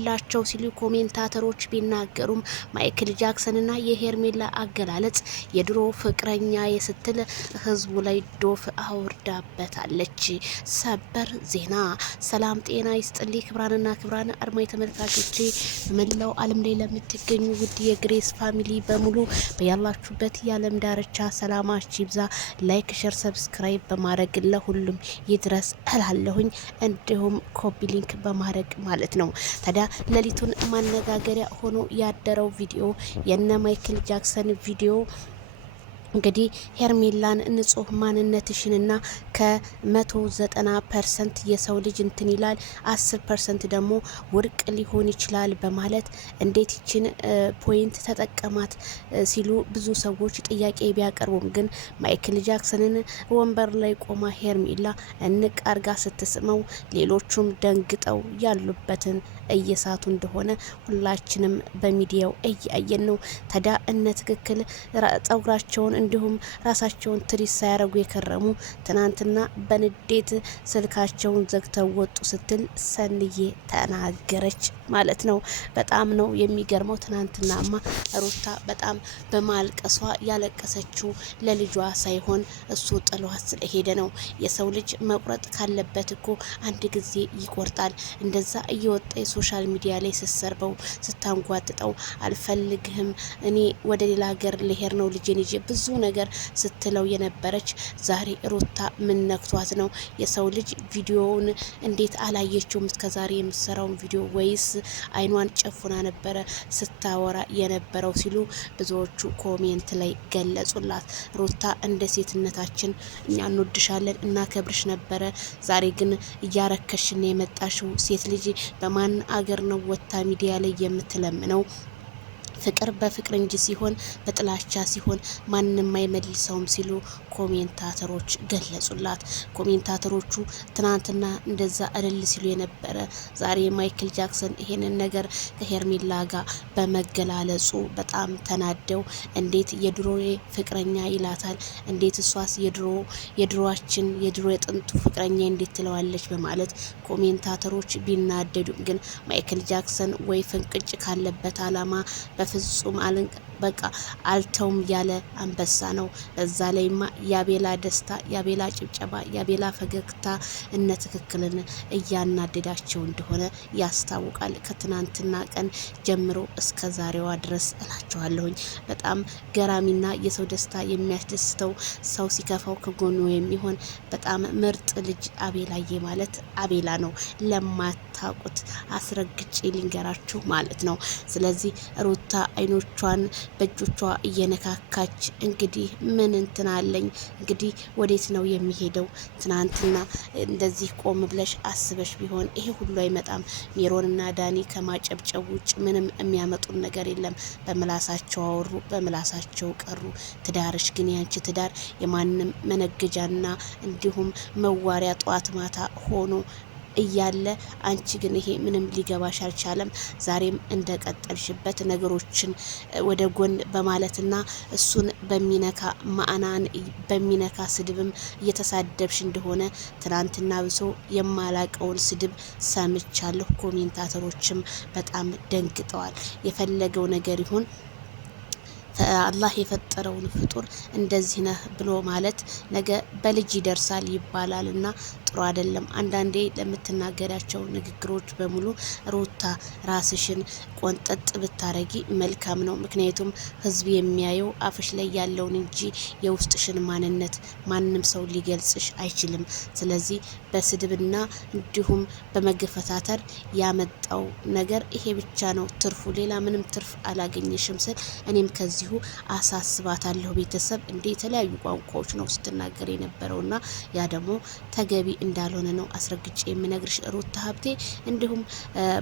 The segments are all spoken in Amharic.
ላቸው ሲሉ ኮሜንታተሮች ቢናገሩም ማይክል ጃክሰንና የሄርሜላ አገላለጽ የድሮ ፍቅረኛ የስትል ህዝቡ ላይ ዶፍ አውርዳበታለች። ሰበር ዜና። ሰላም ጤና ይስጥልኝ ክብራንና ክብራን አድማጭ ተመልካቾቼ በመላው ዓለም ላይ ለምትገኙ ውድ የግሬስ ፋሚሊ በሙሉ በያላችሁበት የዓለም ዳርቻ ሰላማችሁ ይብዛ። ላይክ፣ ሼር፣ ሰብስክራይብ በማድረግ ለሁሉም ይድረስ እላለሁኝ። እንዲሁም ኮፒ ሊንክ በማድረግ ማለት ነው። ሌሊቱን ማነጋገሪያ ሆኖ ያደረው ቪዲዮ የነ ማይክል ጃክሰን ቪዲዮ እንግዲህ ሄርሜላን ንጹህ ማንነትሽንና ከ190% የሰው ልጅ እንትን ይላል 10% ደግሞ ውድቅ ሊሆን ይችላል በማለት እንዴት ይችን ፖይንት ተጠቀማት ሲሉ ብዙ ሰዎች ጥያቄ ቢያቀርቡም ግን ማይክል ጃክሰንን ወንበር ላይ ቆማ ሄርሜላ እንቅ አርጋ ስትስመው ሌሎቹም ደንግጠው ያሉበትን እየሳቱ እንደሆነ ሁላችንም በሚዲያው እያየን ነው። ታዲያ እነ ትክክል ጸጉራቸውን እንዲሁም ራሳቸውን ትሪት ሳያረጉ የከረሙ ትናንትና በንዴት ስልካቸውን ዘግተው ወጡ ስትል ሰንዬ ተናገረች ማለት ነው። በጣም ነው የሚገርመው። ትናንትናማ ሩታ በጣም በማልቀሷ ያለቀሰችው ለልጇ ሳይሆን እሱ ጥሏት ስለሄደ ነው። የሰው ልጅ መቁረጥ ካለበት እኮ አንድ ጊዜ ይቆርጣል። እንደዛ እየወጣ የሶሻል ሚዲያ ላይ ስትሰርበው ስታንጓጥጠው አልፈልግህም እኔ ወደ ሌላ ሀገር ልሄድ ነው ልጄን ይዤ ብዙ ነገር ስትለው የነበረች ዛሬ ሩታ ምን ነክቷት ነው? የሰው ልጅ ቪዲዮውን እንዴት አላየችውም? እስከዛሬ የምትሰራውን ቪዲዮ ወይስ አይኗን ጨፉና ነበረ ስታወራ የነበረው ሲሉ ብዙዎቹ ኮሜንት ላይ ገለጹላት። ሩታ እንደ ሴትነታችን እኛ እንወድሻለን እናከብርሽ ነበረ። ዛሬ ግን እያረከሽን የመጣሽው ሴት ልጅ በማን አገር ነው ወታ ሚዲያ ላይ የምትለምነው? ፍቅር በፍቅር እንጂ ሲሆን በጥላቻ ሲሆን ማንንም አይመልሰውም ሲሉ ኮሜንታተሮች ገለጹላት። ኮሜንታተሮቹ ትናንትና እንደዛ እልል ሲሉ የነበረ ዛሬ ማይክል ጃክሰን ይሄንን ነገር ከሄርሜላ ጋር በመገላለጹ በጣም ተናደው እንዴት የድሮ ፍቅረኛ ይላታል፣ እንዴት እሷስ የድሮዋችን የድሮ የጥንቱ ፍቅረኛ እንዴት ትለዋለች በማለት ኮሜንታተሮች ቢናደዱም ግን ማይክል ጃክሰን ወይ ፍንቅጭ ካለበት አላማ በፍጹም በቃ አልተውም ያለ አንበሳ ነው። በዛ ላይማ ያቤላ ደስታ፣ ያቤላ ጭብጨባ፣ ያቤላ ፈገግታ እነ ትክክልን እያናደዳቸው እንደሆነ ያስታውቃል። ከትናንትና ቀን ጀምሮ እስከ ዛሬዋ ድረስ እላቸዋለሁኝ። በጣም ገራሚና የሰው ደስታ የሚያስደስተው ሰው ሲከፋው ከጎኑ የሚሆን በጣም ምርጥ ልጅ አቤላዬ ማለት አቤላ ነው። ለማታውቁት አስረግጬ ሊንገራችሁ ማለት ነው። ስለዚህ ሩታ አይኖቿን በእጆቿ እየነካካች እንግዲህ ምን እንትን አለኝ እንግዲህ ወዴት ነው የሚሄደው? ትናንትና እንደዚህ ቆም ብለሽ አስበሽ ቢሆን ይሄ ሁሉ አይመጣም። ሜሮንና ዳኒ ከማጨብጨብ ውጭ ምንም የሚያመጡን ነገር የለም። በምላሳቸው አወሩ፣ በምላሳቸው ቀሩ። ትዳርሽ ግን ያንቺ ትዳር የማንም መነገጃና እንዲሁም መዋሪያ ጧት ማታ ሆኖ እያለ አንቺ ግን ይሄ ምንም ሊገባሽ አልቻለም። ዛሬም እንደቀጠልሽበት ነገሮችን ወደ ጎን በማለትና እሱን በሚነካ ማዕናን በሚነካ ስድብም እየተሳደብሽ እንደሆነ ትናንትና ብሶ የማላቀውን ስድብ ሰምቻለሁ። ኮሜንታተሮችም በጣም ደንግጠዋል። የፈለገው ነገር ይሁን አላህ የፈጠረውን ፍጡር እንደዚህ ነህ ብሎ ማለት ነገ በልጅ ይደርሳል ይባላልና ጥሩ አይደለም። አንዳንዴ ለምትናገራቸው ንግግሮች በሙሉ ሩታ ራስሽን ቆንጠጥ ብታረጊ መልካም ነው። ምክንያቱም ህዝብ የሚያየው አፍሽ ላይ ያለውን እንጂ የውስጥሽን ማንነት ማንም ሰው ሊገልጽሽ አይችልም። ስለዚህ በስድብና እንዲሁም በመገፈታተር ያመጣው ነገር ይሄ ብቻ ነው ትርፉ፣ ሌላ ምንም ትርፍ አላገኘሽም ስል እኔም ከዚሁ አሳስባታለሁ። ቤተሰብ እንደ የተለያዩ ቋንቋዎች ነው ስትናገር የነበረውና ያ ደግሞ ተገቢ እንዳልሆነ ነው አስረግጬ የምነግርሽ ሩታ ሀብቴ። እንዲሁም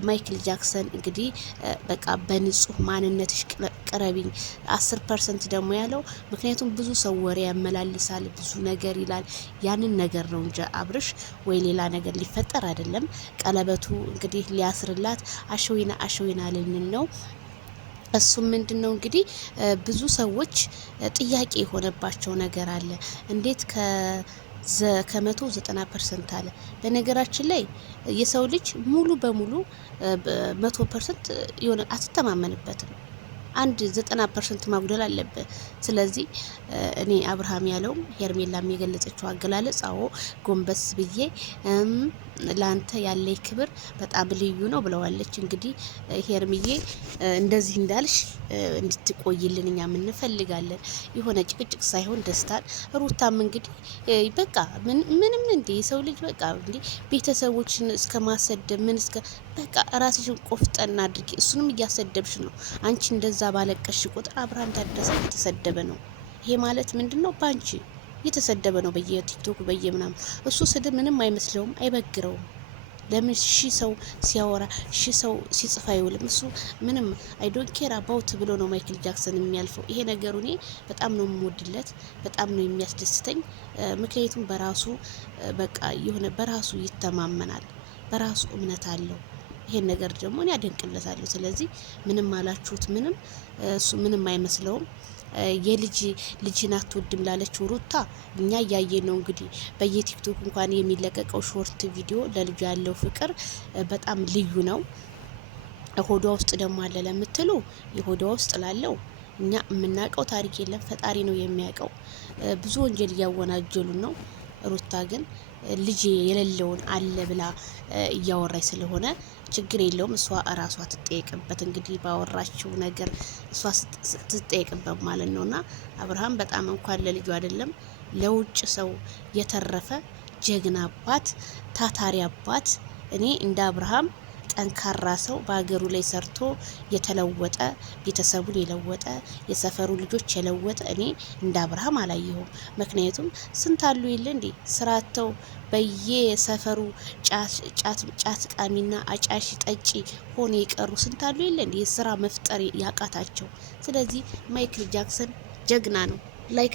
ማይክል ጃክሰን እንግዲህ በቃ በንጹህ ማንነትሽ ቅረቢኝ 10% ደግሞ ያለው ምክንያቱም ብዙ ሰው ወሬ ያመላልሳል፣ ብዙ ነገር ይላል። ያንን ነገር ነው እንጂ አብርሽ ወይ ሌላ ነገር ሊፈጠር አይደለም። ቀለበቱ እንግዲህ ሊያስርላት አሸዊና ልንል ነው። እሱም ምንድነው እንግዲህ ብዙ ሰዎች ጥያቄ የሆነባቸው ነገር አለ። እንዴት ከመቶ 90% አለ። በነገራችን ላይ የሰው ልጅ ሙሉ በሙሉ 100% የሆነ አትተማመንበትም። አንድ 90% ማጉደል አለበት። ስለዚህ እኔ አብርሃም ያለውም ሄርሜላም የገለጸችው አገላለጽ አዎ ጎንበስ ብዬ ላንተ ያለኝ ክብር በጣም ልዩ ነው ብለዋለች። እንግዲህ ሄርሚዬ እንደዚህ እንዳልሽ እንድትቆይልን እኛም እንፈልጋለን። የሆነ ጭቅጭቅ ሳይሆን ደስታን። ሩታም እንግዲህ በቃ ምንም እንዴ የሰው ልጅ በቃ እንዴ ቤተሰቦችን እስከ ማሰደብ ምን እስከ በቃ ራስሽን ቆፍጠና አድርጊ። እሱንም እያሰደብሽ ነው። አንቺ እንደዛ ባለቀሽ ቁጥር አብርሃም ታደሰ እየተሰደበ ነው። ይሄ ማለት ምንድነው? ባንቺ እየተሰደበ ነው በየቲክቶክ በየምናም። እሱ ስድብ ምንም አይመስለውም፣ አይበግረውም። ለምን ሺ ሰው ሲያወራ ሺ ሰው ሲጽፍ አይውልም። እሱ ምንም አይ ዶንት ኬር አባውት ብሎ ነው ማይክል ጃክሰን የሚያልፈው። ይሄ ነገሩ እኔ በጣም ነው የምወድለት፣ በጣም ነው የሚያስደስተኝ። ምክንያቱም በራሱ በቃ የሆነ በራሱ ይተማመናል፣ በራሱ እምነት አለው። ይሄን ነገር ደግሞ እኔ አደንቅለታለሁ። ስለዚህ ምንም አላችሁት ምንም እሱ ምንም አይመስለውም። ልጅን አትወድም ላለችው ሩታ እኛ እያየን ነው እንግዲህ በየቲክቶክ እንኳን የሚለቀቀው ሾርት ቪዲዮ ለልጁ ያለው ፍቅር በጣም ልዩ ነው። ሆዷ ውስጥ ደግሞ አለ ለምትሉ የሆዷ ውስጥ ላለው እኛ የምናውቀው ታሪክ የለም፣ ፈጣሪ ነው የሚያውቀው። ብዙ ወንጀል እያወናጀሉን ነው። ሩታ ግን ልጅ የሌለውን አለ ብላ እያወራች ስለሆነ ችግር የለውም። እሷ እራሷ ትጠየቅበት እንግዲህ ባወራችው ነገር እሷ ትጠየቅበት ማለት ነውና አብርሃም በጣም እንኳን ለልጁ አይደለም ለውጭ ሰው የተረፈ ጀግና አባት፣ ታታሪ አባት። እኔ እንደ አብርሃም ጠንካራ ሰው በሀገሩ ላይ ሰርቶ የተለወጠ ቤተሰቡን የለወጠ የሰፈሩ ልጆች የለወጠ እኔ እንደ አብርሃም አላየሁም። ምክንያቱም ስንት አሉ የለ እንዴ ስራተው በየሰፈሩ ጫት ቃሚና አጫሽ ጠጪ ሆነ የቀሩ ስንት አሉ የለ እንዴ ስራ መፍጠር ያቃታቸው። ስለዚህ ማይክል ጃክሰን ጀግና ነው። ላይክ